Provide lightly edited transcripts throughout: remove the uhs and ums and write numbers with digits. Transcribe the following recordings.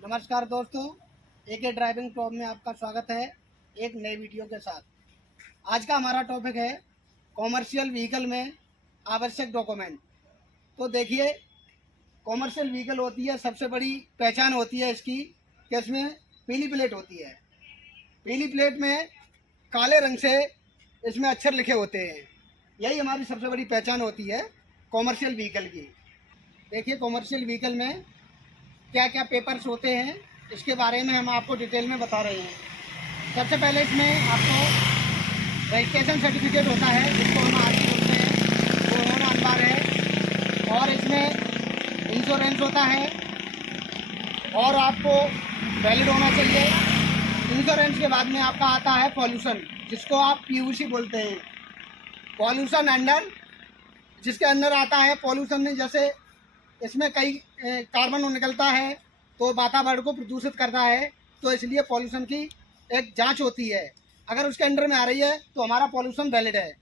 नमस्कार दोस्तों, एके driving top में आपका स्वागत है एक नई वीडियो के साथ। आज का हमारा टॉपिक है कॉमर्शियल व्हीकल में आवश्यक डॉक्यूमेंट। तो देखिए, कॉमर्शियल व्हीकल होती है, सबसे बड़ी पहचान होती है इसकी कि इसमें पीली प्लेट होती है। पीली प्लेट में काले रंग से इसमें अक्षर लिखे होते हैं। यही हमारी सबसे बड़ी पहचान होती है कॉमर्शियल व्हीकल की। देखिए, कॉमर्शियल व्हीकल में क्या क्या पेपर्स होते हैं इसके बारे में हम आपको डिटेल में बता रहे हैं। सबसे पहले इसमें आपको रजिस्ट्रेशन सर्टिफिकेट होता है, जिसको हम आरसी बोलते हैं, वो होना अनिवार्य है। और इसमें इंश्योरेंस होता है और आपको वैलिड होना चाहिए। इंश्योरेंस के बाद में आपका आता है पॉल्यूशन, जिसको आप पीयूसी बोलते हैं। पॉल्यूशन अंडर, जिसके अंदर आता है पॉल्यूशन में, जैसे इसमें कई कार्बन निकलता है तो वातावरण को प्रदूषित करता है, तो इसलिए पॉल्यूशन की एक जांच होती है। अगर उसके अंडर में आ रही है तो हमारा पॉल्यूशन वैलिड है।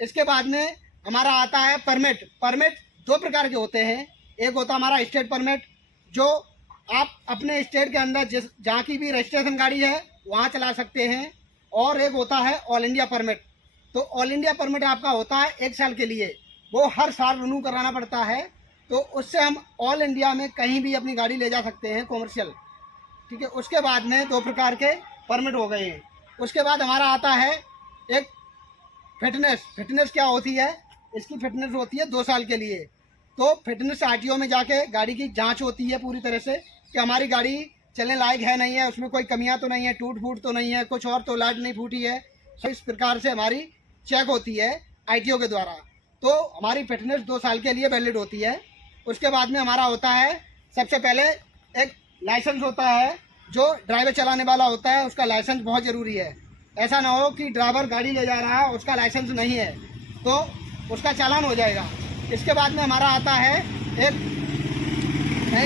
इसके बाद में हमारा आता है परमिट। परमिट दो प्रकार के होते हैं। एक होता है हमारा स्टेट परमिट, जो आप अपने स्टेट के अंदर जहाँ की भी रजिस्ट्रेशन गाड़ी है वहाँ चला सकते हैं। और एक होता है ऑल इंडिया परमिट। तो ऑल इंडिया परमिट आपका होता है 1 साल के लिए, वो हर साल रिन्यू कराना पड़ता है। तो उससे हम ऑल इंडिया में कहीं भी अपनी गाड़ी ले जा सकते हैं कॉमर्शियल, ठीक है। उसके बाद में 2 प्रकार के परमिट हो गए हैं। उसके बाद हमारा आता है एक फिटनेस। फिटनेस क्या होती है? इसकी फिटनेस होती है 2 साल के लिए। तो फिटनेस आरटीओ में जाके गाड़ी की जांच होती है पूरी तरह से कि हमारी गाड़ी चलने लायक है नहीं है, उसमें कोई कमियां तो नहीं है, टूट फूट तो नहीं है, कुछ और तो लाइट नहीं फूटी है। तो इस प्रकार से हमारी चेक होती है आईटीओ के द्वारा। तो हमारी फिटनेस 2 साल के लिए वैलिड होती है। उसके बाद में हमारा होता है, सबसे पहले एक लाइसेंस होता है। जो ड्राइवर चलाने वाला होता है उसका लाइसेंस बहुत ज़रूरी है। ऐसा ना हो कि ड्राइवर गाड़ी ले जा रहा है, उसका लाइसेंस नहीं है, तो उसका चालान हो जाएगा। इसके बाद में हमारा आता है एक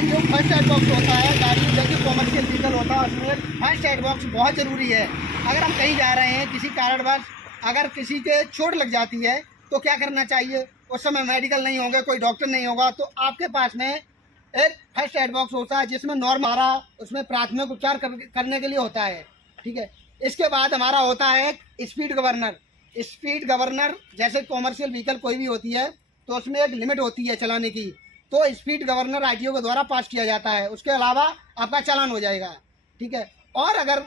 जो फर्स्ट एड बॉक्स होता है। गाड़ी जैसे कॉमर्शियल व्हीकल होता है उसमें फर्स्ट एड बॉक्स बहुत ज़रूरी है। अगर हम कहीं जा रहे हैं, किसी कारणवश अगर किसी के चोट लग जाती है तो क्या करना चाहिए? उस समय मेडिकल नहीं होंगे, कोई डॉक्टर नहीं होगा, तो आपके पास में एक फर्स्ट एड बॉक्स होता है जिसमें नॉर्मल उसमें प्राथमिक उपचार करने के लिए होता है, ठीक है। इसके बाद हमारा होता है स्पीड गवर्नर। स्पीड गवर्नर जैसे कॉमर्शियल व्हीकल कोई भी होती है तो उसमें एक लिमिट होती है चलाने की, तो स्पीड गवर्नर आरटीओ के द्वारा पास किया जाता है। उसके अलावा आपका चालान हो जाएगा, ठीक है। और अगर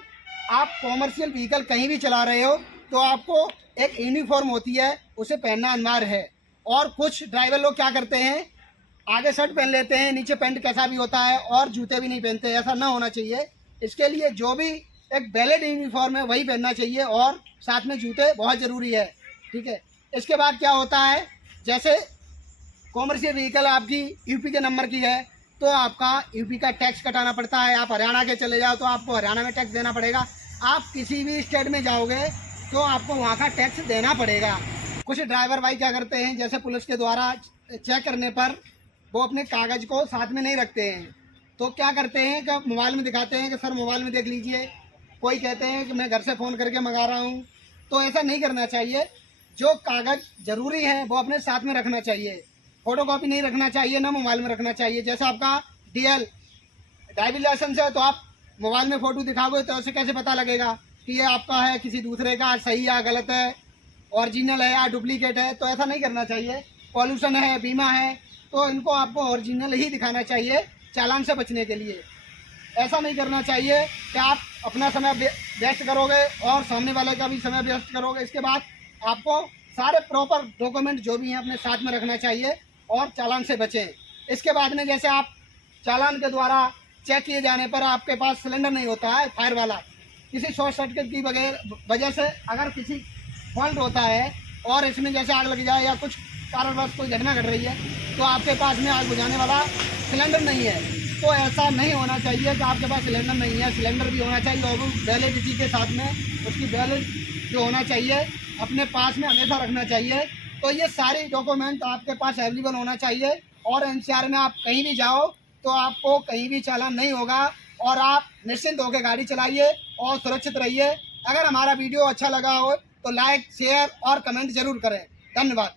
आप कॉमर्शियल व्हीकल कहीं भी चला रहे हो तो आपको एक यूनिफॉर्म होती है, उसे पहनना अनिवार्य है। और कुछ ड्राइवर लोग क्या करते हैं, आगे शर्ट पहन लेते हैं, नीचे पैंट कैसा भी होता है और जूते भी नहीं पहनते। ऐसा ना होना चाहिए। इसके लिए जो भी एक वैलिड यूनिफॉर्म है वही पहनना चाहिए, और साथ में जूते बहुत ज़रूरी है, ठीक है। इसके बाद क्या होता है, जैसे कॉमर्शियल व्हीकल आपकी यूपी के नंबर की है तो आपका यूपी का टैक्स कटाना पड़ता है। आप हरियाणा के चले जाओ तो आपको हरियाणा में टैक्स देना पड़ेगा। आप किसी भी स्टेट में जाओगे तो आपको वहाँ का टैक्स देना पड़ेगा। कुछ ड्राइवर भाई क्या करते हैं, जैसे पुलिस के द्वारा चेक करने पर वो अपने कागज़ को साथ में नहीं रखते हैं, तो क्या करते हैं कि मोबाइल में दिखाते हैं कि सर मोबाइल में देख लीजिए। कोई कहते हैं कि मैं घर से फ़ोन करके मंगा रहा हूँ। तो ऐसा नहीं करना चाहिए। जो कागज़ ज़रूरी है वो अपने साथ में रखना चाहिए। फ़ोटोकॉपी नहीं रखना चाहिए, ना मोबाइल में रखना चाहिए। जैसे आपका डीएल ड्राइविंग लाइसेंस है तो आप मोबाइल में फ़ोटो दिखाओगे तो उसे कैसे पता लगेगा कि ये आपका है, किसी दूसरे का, सही है गलत है, ओरिजिनल है या डुप्लीकेट है? तो ऐसा नहीं करना चाहिए। पॉल्यूशन है, बीमा है, तो इनको आपको ओरिजिनल ही दिखाना चाहिए चालान से बचने के लिए। ऐसा नहीं करना चाहिए कि आप अपना समय वेस्ट करोगे और सामने वाले का भी समय वेस्ट करोगे। इसके बाद आपको सारे प्रॉपर डॉक्यूमेंट जो भी हैं अपने साथ में रखना चाहिए और चालान से बचें। इसके बाद में जैसे आप चालान के द्वारा चेक किए जाने पर आपके पास सिलेंडर नहीं होता है फायर वाला, किसी शॉर्ट सर्किट की वजह से अगर किसी फॉल्ट होता है और इसमें जैसे आग लग जाए या कुछ कारणवश कोई घटना घट रही है तो आपके पास में आग बुझाने वाला सिलेंडर नहीं है। तो ऐसा नहीं होना चाहिए कि आपके पास सिलेंडर नहीं है। सिलेंडर भी होना चाहिए और वो वैलिडिटी के साथ में, उसकी वैलिड जो होना चाहिए अपने पास में हमेशा रखना चाहिए। तो ये सारे डॉक्यूमेंट आपके पास अवेलेबल होना चाहिए। और एनसीआर में आप कहीं भी जाओ तो आपको कहीं भी चालान नहीं होगा और आप निश्चिंत होकर गाड़ी चलाइए और सुरक्षित रहिए। अगर हमारा वीडियो अच्छा लगा हो तो लाइक, शेयर और कमेंट जरूर करें। धन्यवाद।